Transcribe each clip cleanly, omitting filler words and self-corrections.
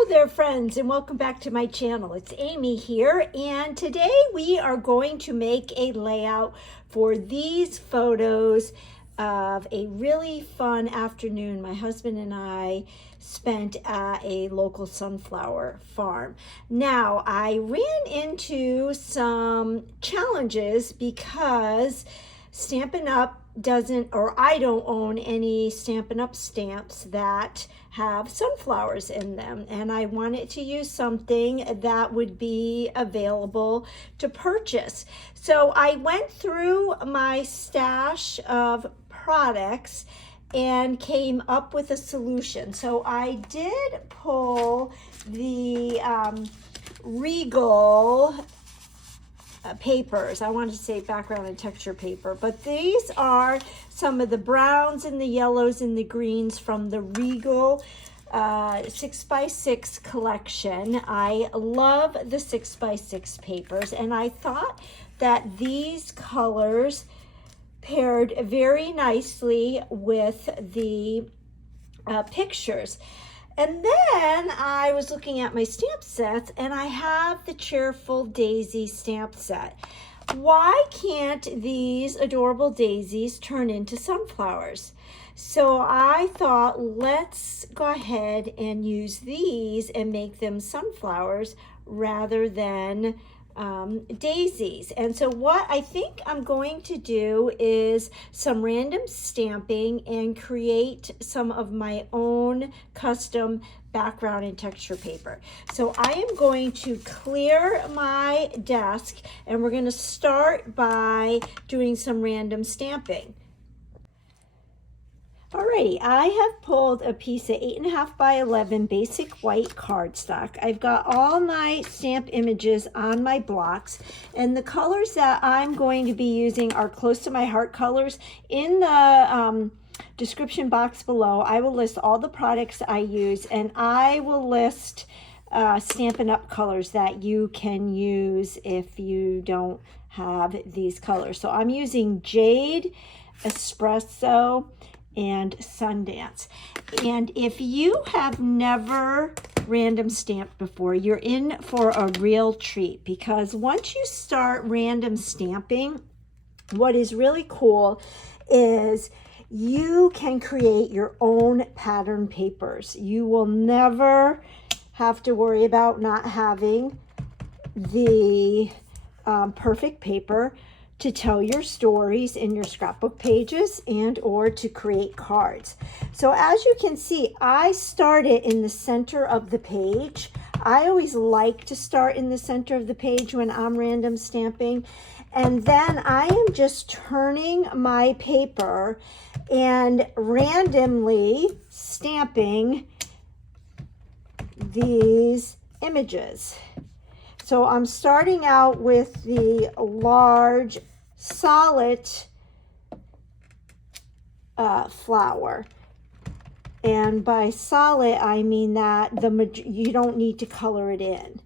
Hello there, friends, and welcome back to my channel. It's Amy here, and today we are going to make a layout for these photos of a really fun afternoon my husband and I spent at a local sunflower farm. Now, I ran into some challenges because Stampin' Up! I don't own any Stampin' Up! Stamps that have sunflowers in them, and I wanted to use something that would be available to purchase. So I went through my stash of products and came up with a solution. So I did pull the Regal papers. I wanted to say background and texture paper, but these are some of the browns and the yellows and the greens from the Regal 6x6 collection. I love the 6x6 papers, and I thought that these colors paired very nicely with the pictures. And then I was looking at my stamp sets, and I have the Cheerful Daisy stamp set. Why can't these adorable daisies turn into sunflowers? So I thought, let's go ahead and use these and make them sunflowers rather than daisies. And so what I think I'm going to do is some random stamping and create some of my own custom background and texture paper. So I am going to clear my desk, and we're going to start by doing some random stamping. Alrighty, I have pulled a piece of 8.5 by 11 basic white cardstock. I've got all my stamp images on my blocks, and the colors that I'm going to be using are close to my heart colors. In the description box below, I will list all the products I use, and I will list Stampin' Up! Colors that you can use if you don't have these colors. So I'm using Jade, Espresso, and Sundance. And if you have never random stamped before, you're in for a real treat, because once you start random stamping, what is really cool is you can create your own pattern papers. You will never have to worry about not having the perfect paper to tell your stories in your scrapbook pages and or to create cards. So as you can see, I started in the center of the page. I always like to start in the center of the page when I'm random stamping. And then I am just turning my paper and randomly stamping these images. So I'm starting out with the large solid flower. And by solid, I mean that you don't need to color it in.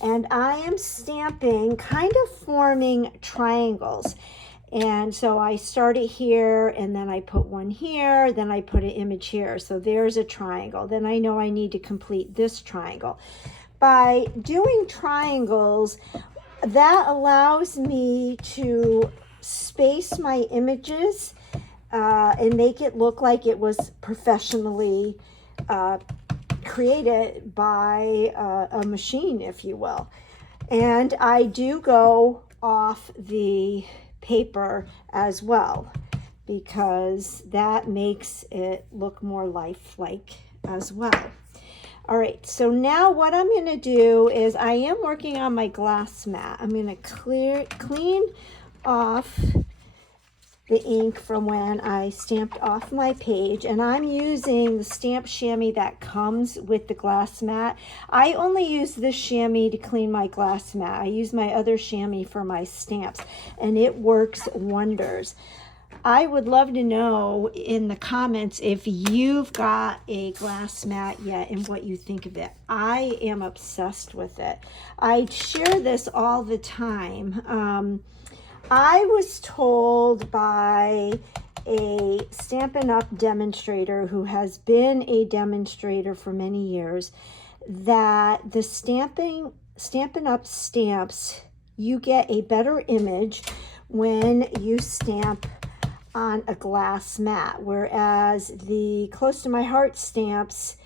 And I am stamping, kind of forming triangles. And so I started here, and then I put one here, then I put an image here. So there's a triangle. Then I know I need to complete this triangle. By doing triangles, that allows me to space my images and make it look like it was professionally created by a machine, if you will. And I do go off the paper as well, because that makes it look more lifelike as well. All right, so now what I'm going to do is I am working on my glass mat. I'm going to clean off the ink from when I stamped off my page, and I'm using the stamp chamois that comes with the glass mat. I only use this chamois to clean my glass mat. I use my other chamois for my stamps, and it works wonders. I would love to know in the comments if you've got a glass mat yet and what you think of it. I am obsessed with it. I share this all the time. I was told by a Stampin' Up! Demonstrator who has been a demonstrator for many years that the Stampin' Up! Stamps, you get a better image when you stamp on a glass mat, whereas the Close to My Heart stamps,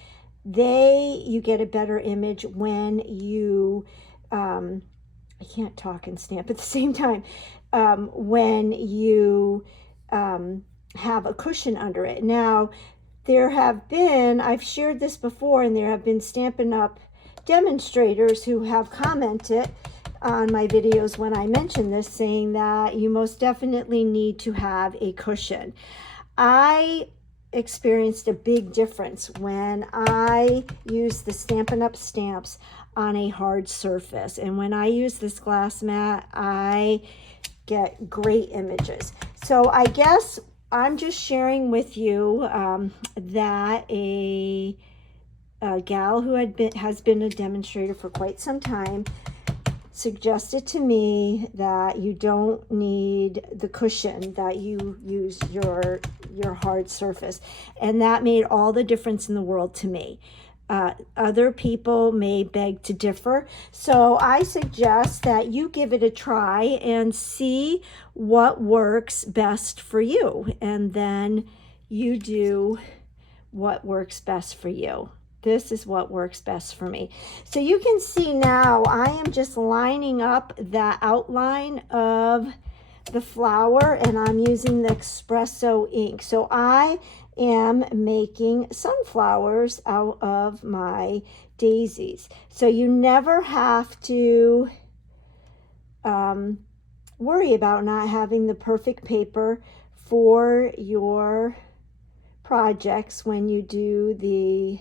you get a better image when you, I can't talk and stamp at the same time, when you have a cushion under it. Now, I've shared this before, and there have been Stampin' Up! Demonstrators who have commented on my videos when I mention this, saying that you most definitely need to have a cushion. I experienced a big difference when I used the Stampin' Up! Stamps on a hard surface, and when I use this glass mat, I get great images. So I guess I'm just sharing with you that a gal who has been a demonstrator for quite some time suggested to me that you don't need the cushion, that you use your hard surface, and that made all the difference in the world to me. Other people may beg to differ, so I suggest that you give it a try and see what works best for you, and then you do what works best for you. This is what works best for me. So you can see now I am just lining up the outline of the flower, and I'm using the espresso ink. So I am making sunflowers out of my daisies. So you never have to worry about not having the perfect paper for your projects when you do the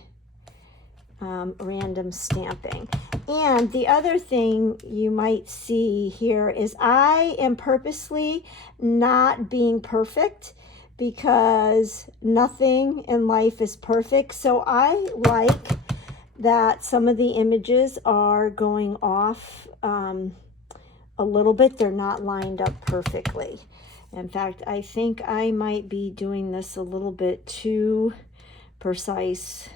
random stamping. And the other thing you might see here is I am purposely not being perfect, because nothing in life is perfect. So I like that some of the images are going off a little bit. They're not lined up perfectly. In fact, I think I might be doing this a little bit too precise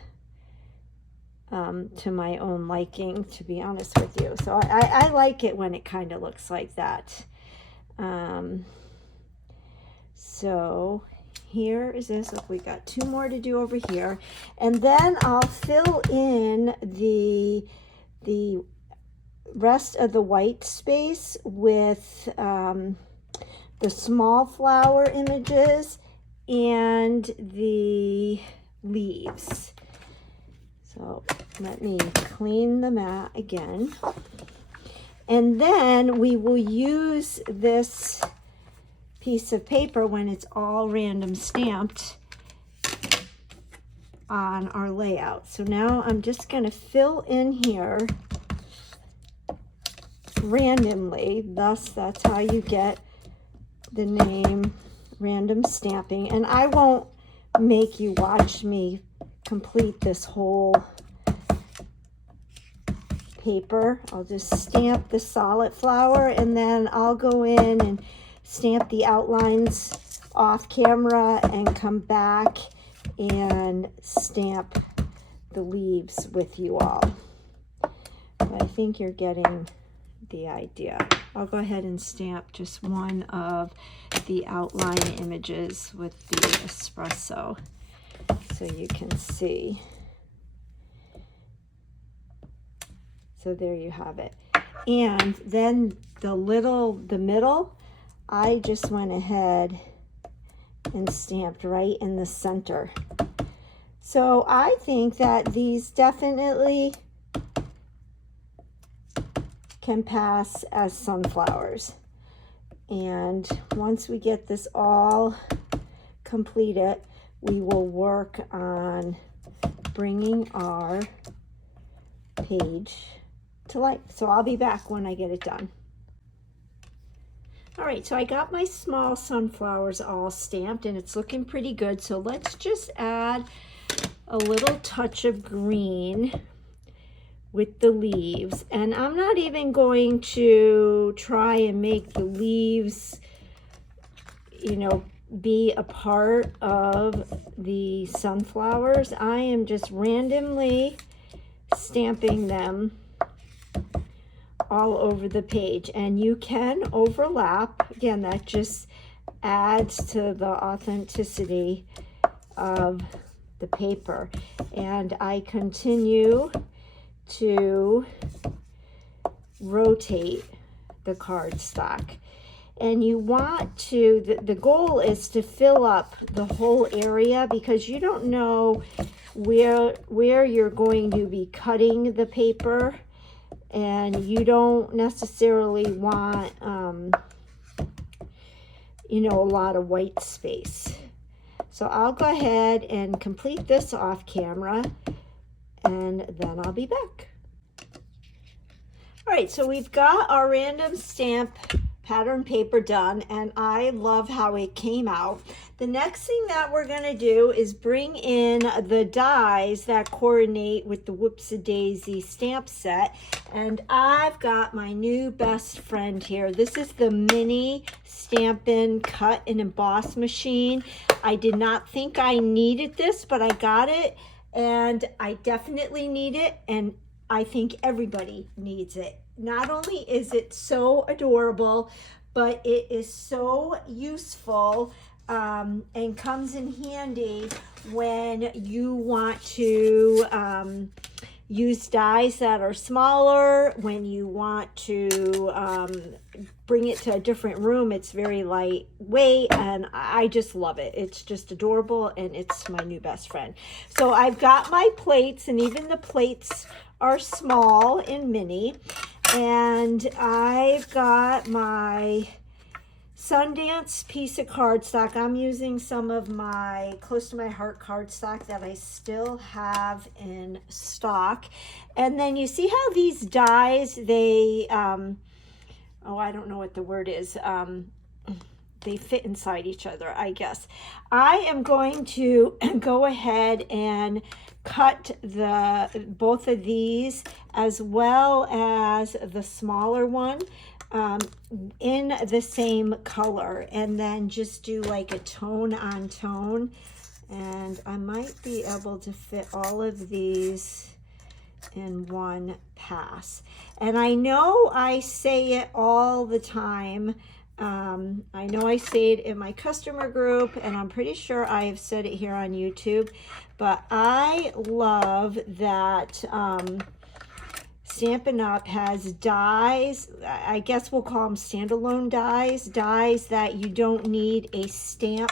to my own liking, to be honest with you. So I like it when it kind of looks like that. So here is this. Look, we got 2 more to do over here, and then I'll fill in the rest of the white space with the small flower images and the leaves. So let me clean the mat again, and then we will use this piece of paper when it's all random stamped on our layout. So now I'm just going to fill in here randomly. Thus, that's how you get the name Random Stamping. And I won't make you watch me complete this whole paper. I'll just stamp the solid flower, and then I'll go in and stamp the outlines off camera and come back and stamp the leaves with you all. But I think you're getting the idea. I'll go ahead and stamp just one of the outline images with the espresso so you can see. So there you have it. And then the middle, I just went ahead and stamped right in the center. So I think that these definitely can pass as sunflowers. And once we get this all completed, we will work on bringing our page to life. So I'll be back when I get it done. All right, so I got my small sunflowers all stamped, and it's looking pretty good. So let's just add a little touch of green with the leaves. And I'm not even going to try and make the leaves, you know, be a part of the sunflowers. I am just randomly stamping them all over the page. And you can overlap. Again, that just adds to the authenticity of the paper. And I continue to rotate the cardstock. And you want to, the goal is to fill up the whole area, because you don't know where you're going to be cutting the paper, and you don't necessarily want you know, a lot of white space. So I'll go ahead and complete this off camera, and then I'll be back. All right, so we've got our random stamp pattern paper done, and I love how it came out. The next thing that we're going to do is bring in the dies that coordinate with the Whoopsie-Daisy stamp set, and I've got my new best friend here. This is the mini Stampin' Cut and Emboss machine. I did not think I needed this, but I got it, and I definitely need it, and I think everybody needs it. Not only is it so adorable, but it is so useful and comes in handy when you want to use dies that are smaller, when you want to bring it to a different room. It's very lightweight, and I just love it. It's just adorable, and it's my new best friend. So I've got my plates, and even the plates are small and mini. And I've got my Sundance piece of cardstock. I'm using some of my Close to My Heart cardstock that I still have in stock. And then you see how these dies, they, oh, I don't know what the word is. They fit inside each other, I guess. I am going to go ahead and cut both of these, as well as the smaller one, in the same color, and then just do like a tone on tone. And I might be able to fit all of these in one pass. And I know I say it all the time. I know I say it in my customer group, and I'm pretty sure I have said it here on YouTube, but I love that Stampin' Up! Has dies. I guess we'll call them standalone dies that you don't need a stamp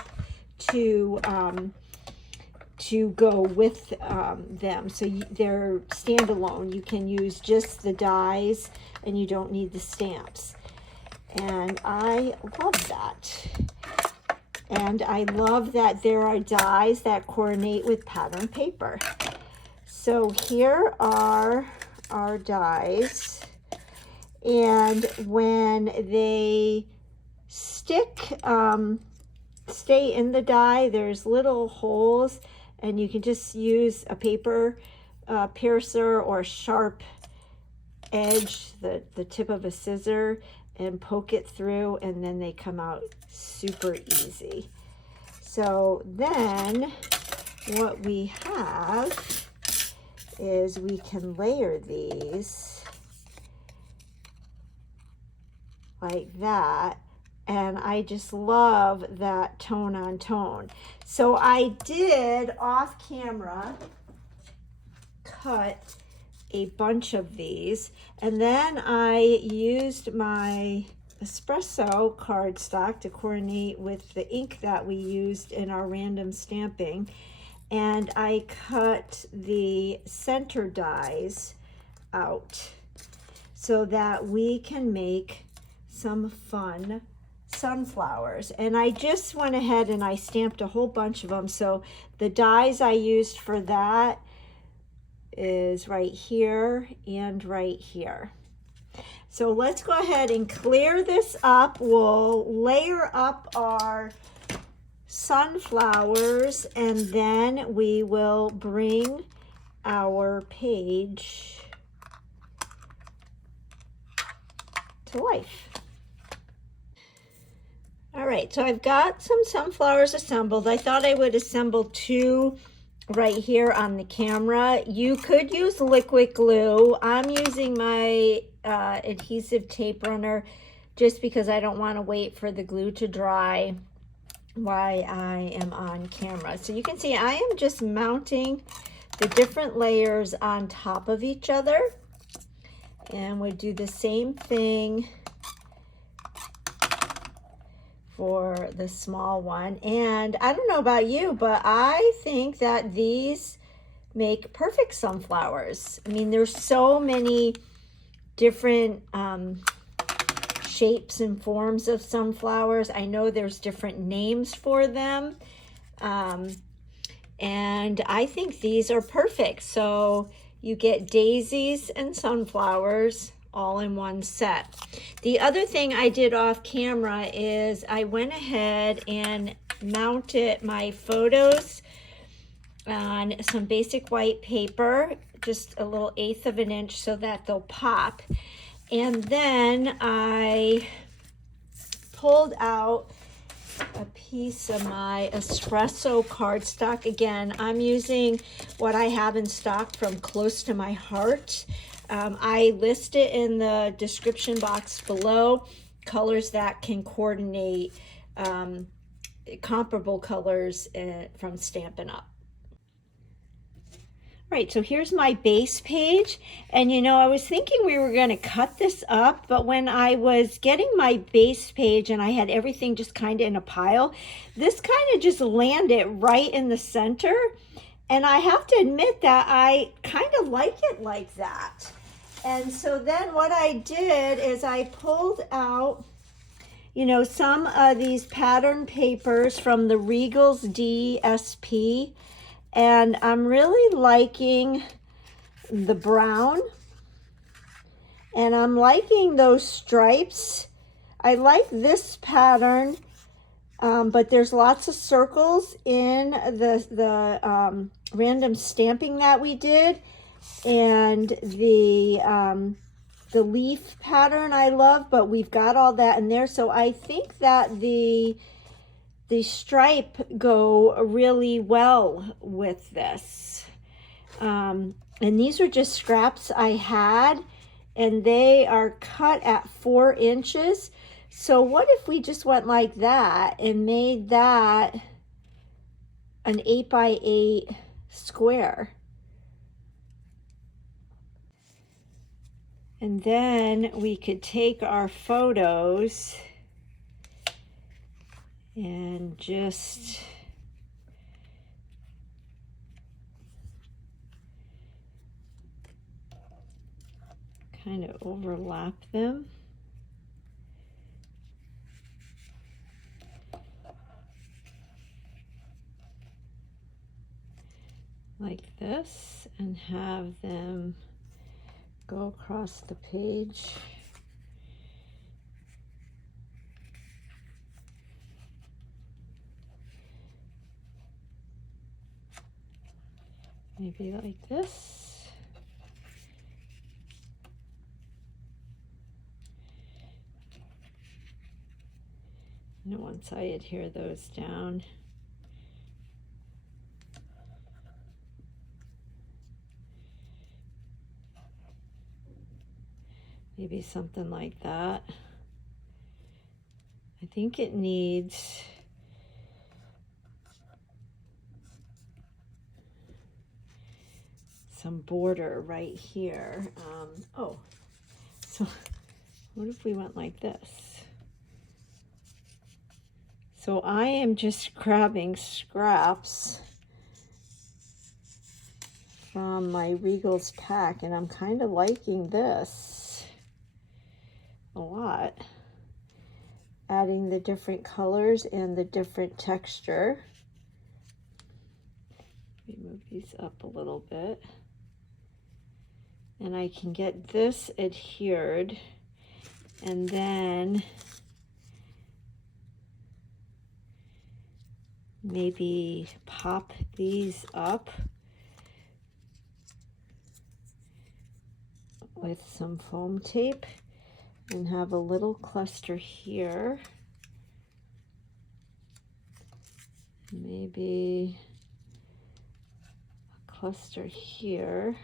to go with them. So they're standalone. You can use just the dies, and you don't need the stamps. And I love that. And I love that there are dies that coordinate with pattern paper. So here are our dies. And when they stay in the die, there's little holes, and you can just use a paper piercer or a sharp edge, the tip of a scissor, and poke it through, and then they come out super easy. So then what we have is we can layer these like that, and I just love that tone on tone. So I did off camera cut a bunch of these, and then I used my espresso cardstock to coordinate with the ink that we used in our random stamping, and I cut the center dies out so that we can make some fun sunflowers. And I just went ahead and I stamped a whole bunch of them. So the dies I used for that is right here and right here. So let's go ahead and clear this up. We'll layer up our sunflowers, and then we will bring our page to life. All right, so I've got some sunflowers assembled. I thought I would assemble two right here on the camera. You could use liquid glue. I'm using my adhesive tape runner just because I don't want to wait for the glue to dry while I am on camera. So you can see I am just mounting the different layers on top of each other, and we do the same thing for the small one. And I don't know about you, but I think that these make perfect sunflowers. I mean, there's so many different shapes and forms of sunflowers. I know there's different names for them. And I think these are perfect. So you get daisies and sunflowers all in one set. The other thing I did off camera is I went ahead and mounted my photos on some basic white paper, just a little 1/8 of an inch so that they'll pop. And then I pulled out a piece of my espresso cardstock. Again, I'm using what I have in stock from Close to My Heart. I list it in the description box below, colors that can coordinate comparable colors from Stampin' Up. Right, so here's my base page, and you know, I was thinking we were going to cut this up, but when I was getting my base page and I had everything just kind of in a pile, this kind of just landed right in the center, and I have to admit that I kind of like it like that. And so then what I did is I pulled out, you know, some of these pattern papers from the Regal's DSP, and I'm really liking the brown, and I'm liking those stripes. I like this pattern, but there's lots of circles in the random stamping that we did, and the leaf pattern I love, but we've got all that in there. So I think that the stripe go really well with this. And these are just scraps I had, and they are cut at 4 inches. So what if we just went like that and made that an 8 by 8 square? And then we could take our photos and just kind of overlap them. Like this, and have them go across the page. Maybe like this. And once I adhere those down, maybe something like that. I think it needs some border right here. Oh, so what if we went like this? So I am just grabbing scraps from my Regal's pack, and I'm kind of liking this a lot. Adding the different colors and the different texture. Let me move these up a little bit. And I can get this adhered, and then maybe pop these up with some foam tape and have a little cluster here. Maybe cluster here.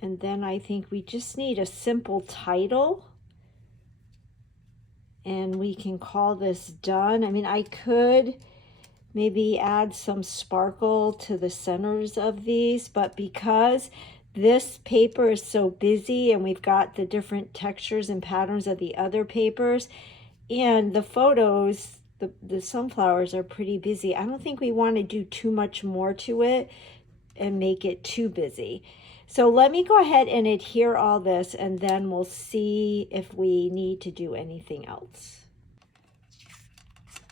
And then I think we just need a simple title. And we can call this done. I mean, I could maybe add some sparkle to the centers of these, but because this paper is so busy and we've got the different textures and patterns of the other papers, and the photos, the sunflowers are pretty busy. I don't think we want to do too much more to it and make it too busy. So let me go ahead and adhere all this, and then we'll see if we need to do anything else.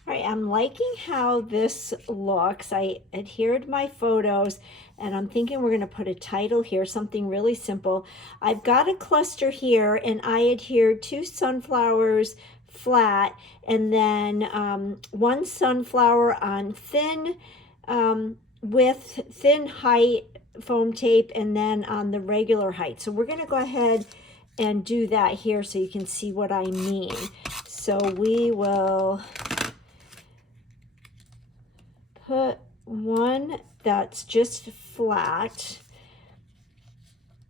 All right, I'm liking how this looks. I adhered my photos, and I'm thinking we're going to put a title here, something really simple. I've got a cluster here, and I adhered 2 sunflowers flat, and then 1 sunflower on thin with thin height foam tape, and then on the regular height. So we're going to go ahead and do that here so you can see what I mean. So we will put one that's just flat,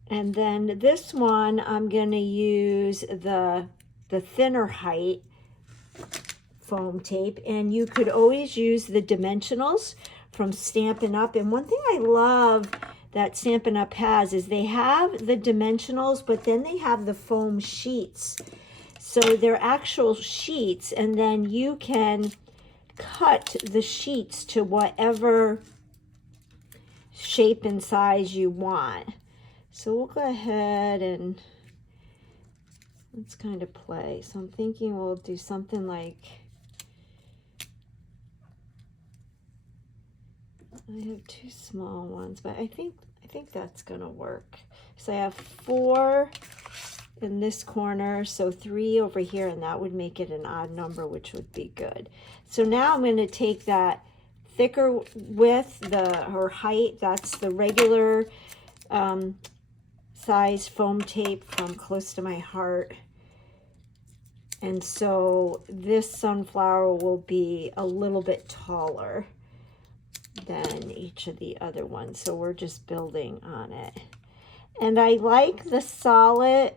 and then this one I'm going to use the thinner height foam tape, and you could always use the dimensionals from Stampin' Up. And one thing I love that Stampin' Up has is they have the dimensionals, but then they have the foam sheets. So they're actual sheets, and then you can cut the sheets to whatever shape and size you want. So we'll go ahead and let's kind of play. So I'm thinking we'll do something like, I have 2 small ones, but I think that's gonna work. So I have 4 in this corner, so 3 over here, and that would make it an odd number, which would be good. So now I'm going to take that thicker width, or height, that's the regular size foam tape from Close to My Heart. And so this sunflower will be a little bit taller than each of the other ones. So we're just building on it. And I like the solid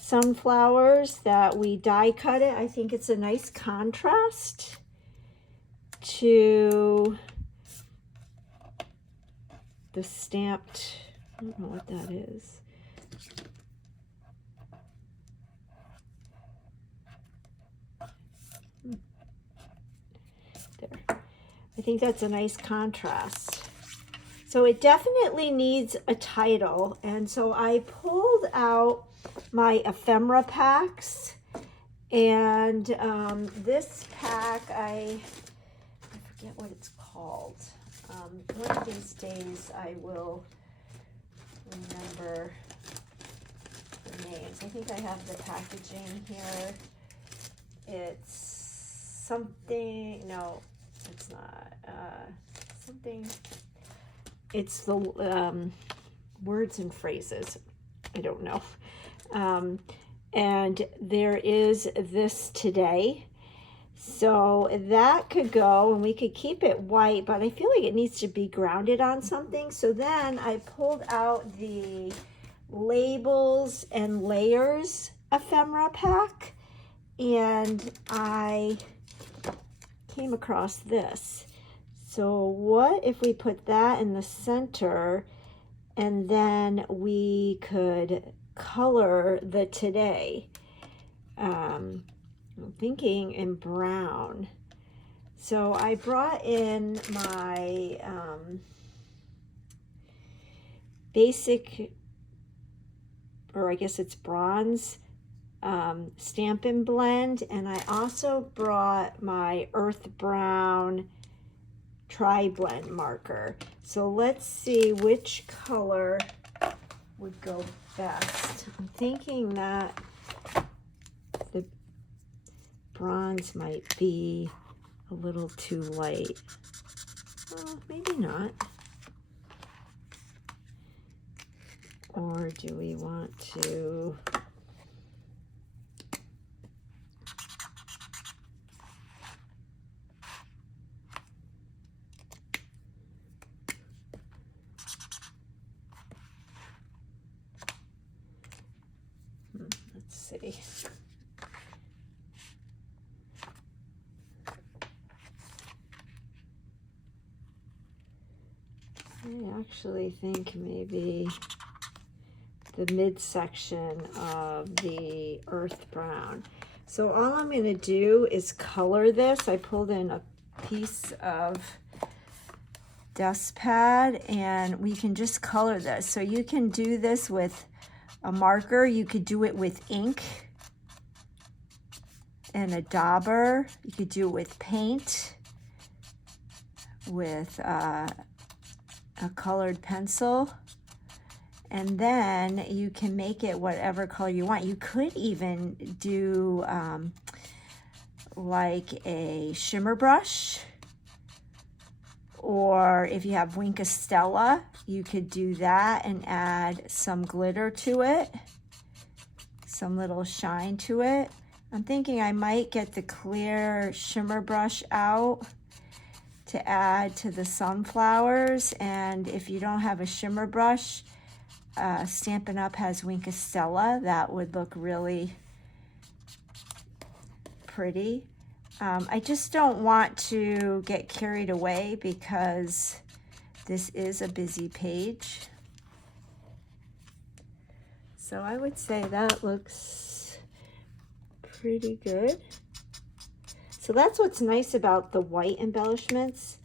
sunflowers that we die cut it. I think it's a nice contrast to the stamped, I don't know what that is. There. I think that's a nice contrast. So it definitely needs a title, and so I pulled out my ephemera packs, and this pack, I forget what it's called. One of these days I will remember the names. I think I have the packaging here. It's something, no, it's not, something, it's the words and phrases, I don't know. And there is this today, so that could go, and we could keep it white, but I feel like it needs to be grounded on something. So then I pulled out the labels and layers ephemera pack, and I came across this. So what if we put that in the center, and then we could color the today? I'm thinking in brown. So I brought in my basic, or I guess it's bronze, Stampin' Blend, and I also brought my earth brown TriBlend marker. So let's see which color would go best. I'm thinking that the bronze might be a little too light. Well, maybe not. Or do we want to... see. I actually think maybe the midsection of the earth brown. So all I'm going to do is color this. I pulled in a piece of dust pad and we can just color this. So you can do this with a marker. You could do it with ink and a dauber. You could do it with paint, with a colored pencil, and then you can make it whatever color you want. You could even do like a shimmer brush, or if you have Wink of Stella, you could do that and add some glitter to it, some little shine to it. I'm thinking I might get the clear shimmer brush out to add to the sunflowers, and if you don't have a shimmer brush, Stampin' Up! Has Wink of Stella. That would look really pretty. I just don't want to get carried away because this is a busy page. So I would say that looks pretty good. So that's what's nice about the white embellishments.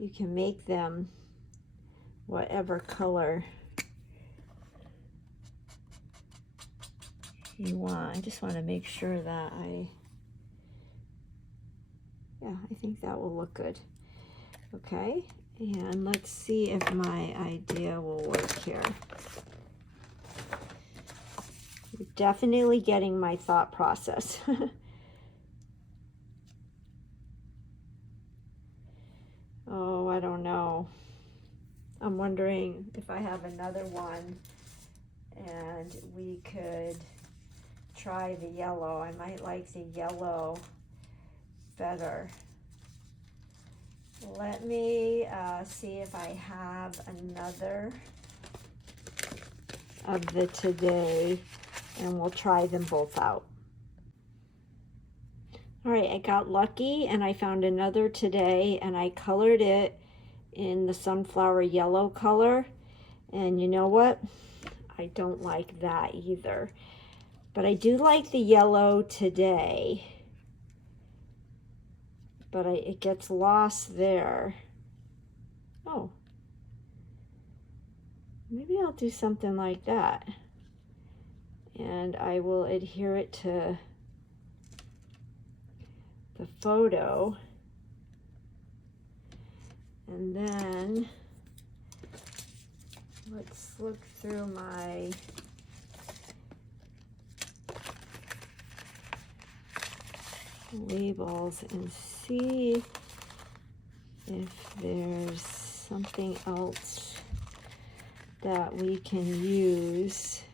You can make them whatever color you want. I just want to make sure that yeah, I think that will look good. Okay, and let's see if my idea will work here. You're definitely getting my thought process. Oh, I don't know. I'm wondering if I have another one and we could try the yellow. I might like the yellow better. Let me see if I have another of the Today, and we'll try them both out. All right, I got lucky and I found another Today, and I colored it in the sunflower yellow color. And you know what? I don't like that either. But I do like the yellow Today. But it gets lost there. Oh. Maybe I'll do something like that. And I will adhere it to the photo, and then let's look through my labels and see if there's something else that we can use.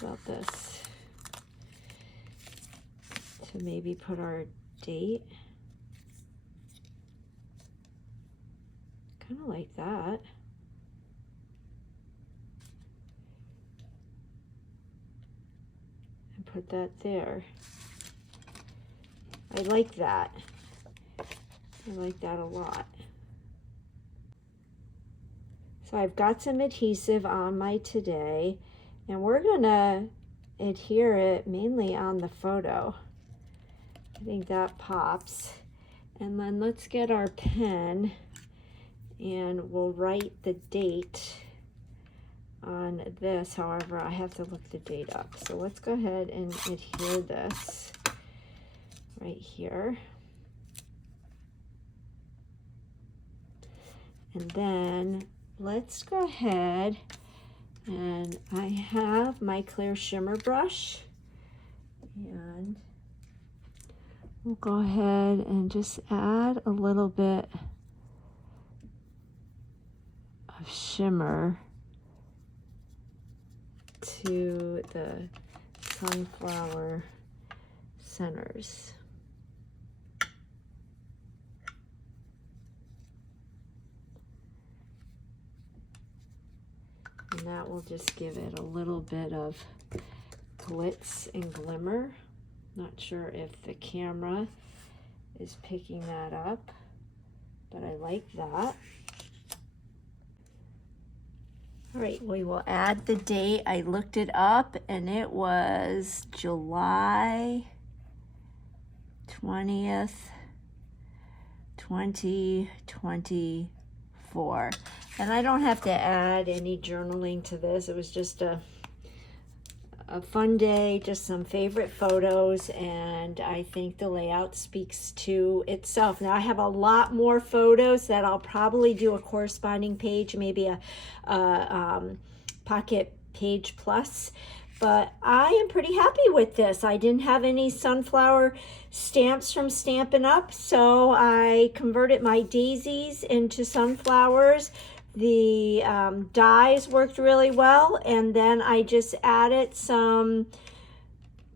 How about this? To maybe put our date. Kind of like that. And put that there. I like that. I like that a lot. So I've got some adhesive on my Today, and we're gonna adhere it mainly on the photo. I think that pops. And then let's get our pen and we'll write the date on this. However, I have to look the date up. So let's go ahead and adhere this right here. And then let's go ahead, and I have my clear shimmer brush, and we'll go ahead and just add a little bit of shimmer to the sunflower centers. that will just give it a little bit of glitz and glimmer. Not sure if the camera is picking that up, but I like that. All right, we will add the date. I looked it up and it was July 20th, 2024. And I don't have to add any journaling to this. It was just a fun day, just some favorite photos, and I think the layout speaks to itself. Now I have a lot more photos that I'll probably do a corresponding page, maybe a pocket page plus, but I am pretty happy with this. I didn't have any sunflower stamps from Stampin' Up, so I converted my daisies into sunflowers. The dies worked really well, and then I just added some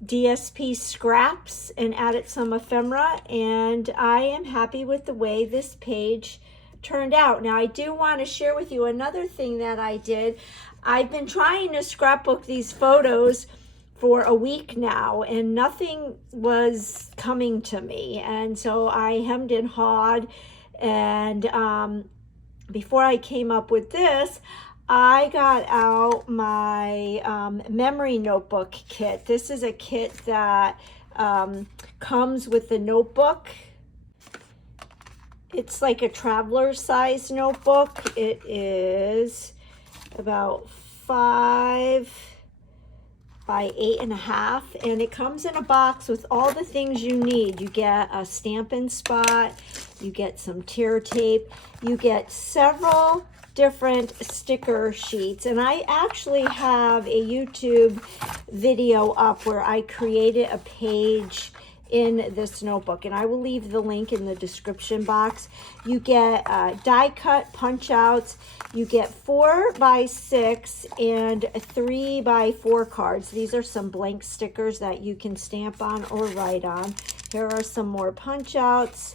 DSP scraps and added some ephemera, and I am happy with the way this page turned out. Now I do want to share with you another thing that I did. I've been trying to scrapbook these photos for a week now, and nothing was coming to me, and so I hemmed and hawed, and before I came up with this, I got out my memory notebook kit. This is a kit that comes with the notebook. It's like a traveler size notebook. It is about 5 by 8.5, and it comes in a box with all the things you need. You get a Stampin' Spot, you get some tear tape, you get several different sticker sheets, and I actually have a YouTube video up where I created a page in this notebook, and I will leave the link in the description box. You get die cut punch outs, you get 4 by 6 and 3 by 4 cards. These are some blank stickers that you can stamp on or write on. Here are some more punch outs,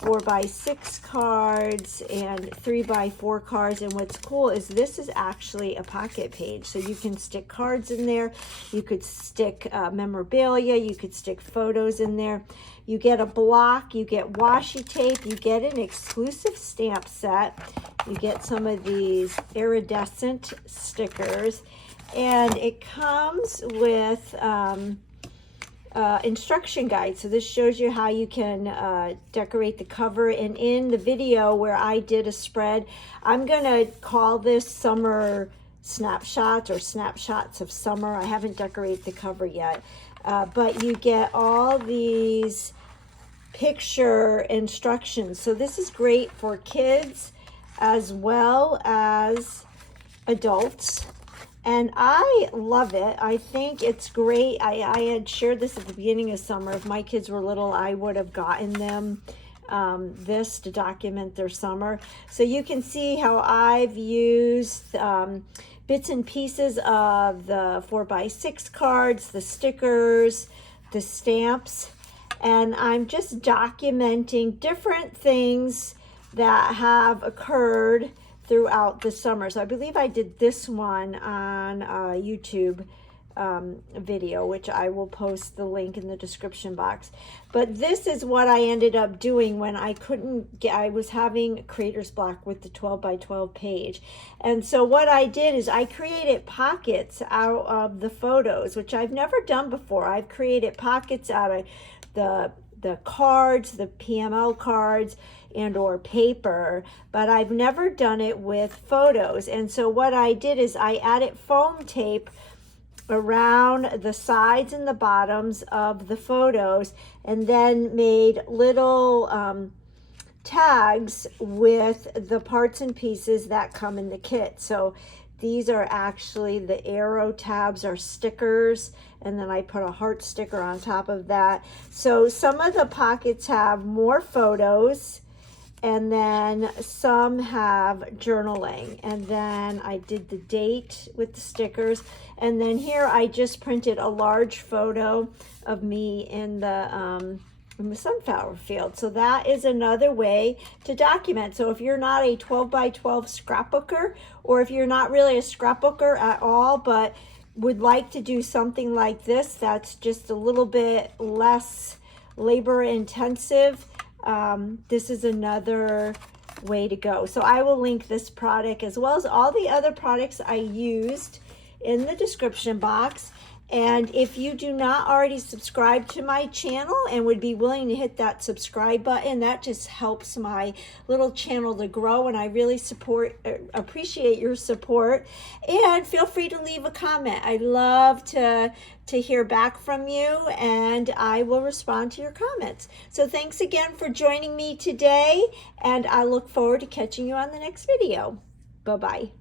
4 by 6 cards and 3 by 4 cards. And what's cool is this is actually a pocket page, so you can stick cards in there, you could stick memorabilia, you could stick photos in there. You get a block, you get washi tape, you get an exclusive stamp set, you get some of these iridescent stickers, and it comes with instruction guide. So this shows you how you can decorate the cover. And in the video where I did a spread, I'm gonna call this summer snapshots or snapshots of summer. I haven't decorated the cover yet, but you get all these picture instructions. So this is great for kids as well as adults, and I love it. I think it's great. I had shared this at the beginning of summer. If my kids were little, I would have gotten them this to document their summer. So you can see how I've used bits and pieces of the 4 by 6 cards, the stickers, the stamps, and I'm just documenting different things that have occurred throughout the summer. So I believe I did this one on a YouTube video, which I will post the link in the description box. But this is what I ended up doing when I couldn't get, I was having creator's block with the 12 by 12 page. And so what I did is I created pockets out of the photos, which I've never done before. I've created pockets out of the cards, the PML cards, and or paper, but I've never done it with photos. And so what I did is I added foam tape around the sides and the bottoms of the photos, and then made little tags with the parts and pieces that come in the kit. So these are actually the arrow tabs are stickers, and then I put a heart sticker on top of that. So some of the pockets have more photos, and then some have journaling, and then I did the date with the stickers, and then here I just printed a large photo of me in the from the sunflower field. So that is another way to document. So if you're not a 12 by 12 scrapbooker, or if you're not really a scrapbooker at all, but would like to do something like this that's just a little bit less labor intensive, this is another way to go. So I will link this product as well as all the other products I used in the description box. And if you do not already subscribe to my channel and would be willing to hit that subscribe button, that just helps my little channel to grow, and I really appreciate your support. And feel free to leave a comment. I love to hear back from you, and I will respond to your comments. So thanks again for joining me today, and I look forward to catching you on the next video. Bye-bye.